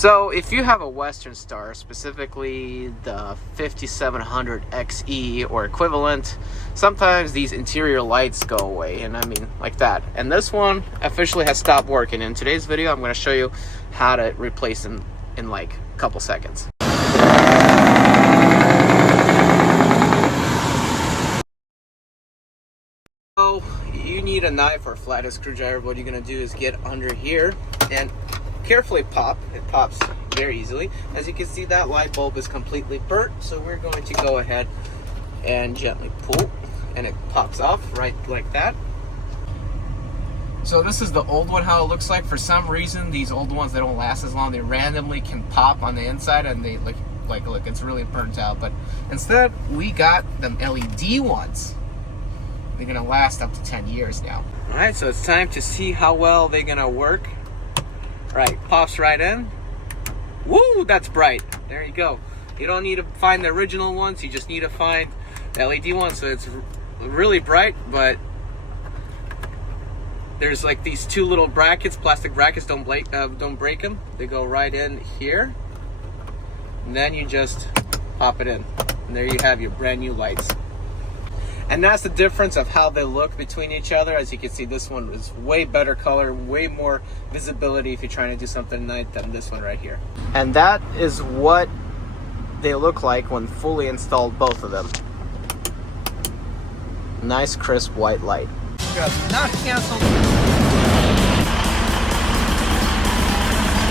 So if you have a Western Star, specifically the 5700 XE or equivalent, sometimes these interior lights go away, and I mean like that. And this one officially has stopped working. In today's video, I'm going to show you how to replace them in like a couple seconds. So you need a knife or a flathead screwdriver. What you're going to do is get under here and carefully pop. It pops very easily. As you can see, that light bulb is completely burnt, so we're going to go ahead and gently pull, and it pops off right like that. So this is the old one, how it looks like. For some reason, these old ones, they don't last as long. They randomly can pop on the inside, and they look, it's really burnt out. But instead, we got them LED ones. They're gonna last up to 10 years now. All right, so it's time to see how well they're gonna work. Right, pops right in. Woo, that's bright. There you go. You don't need to find the original ones. You just need to find the LED ones. So it's really bright, but there's like these two little brackets, plastic brackets. Don't break them. They go right in here, and then you just pop it in, and there you have your brand new lights. And that's the difference of how they look between each other. As you can see, this one is way better color, way more visibility if you're trying to do something at night than this one right here. And that is what they look like when fully installed, both of them. Nice crisp white light. Not canceled.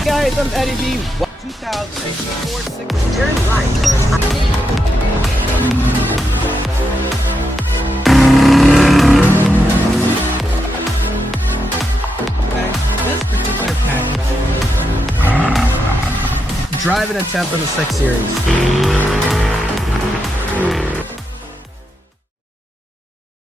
Guys, I'm Eddie B. 2004 turn light. Driving attempt on the 6 Series.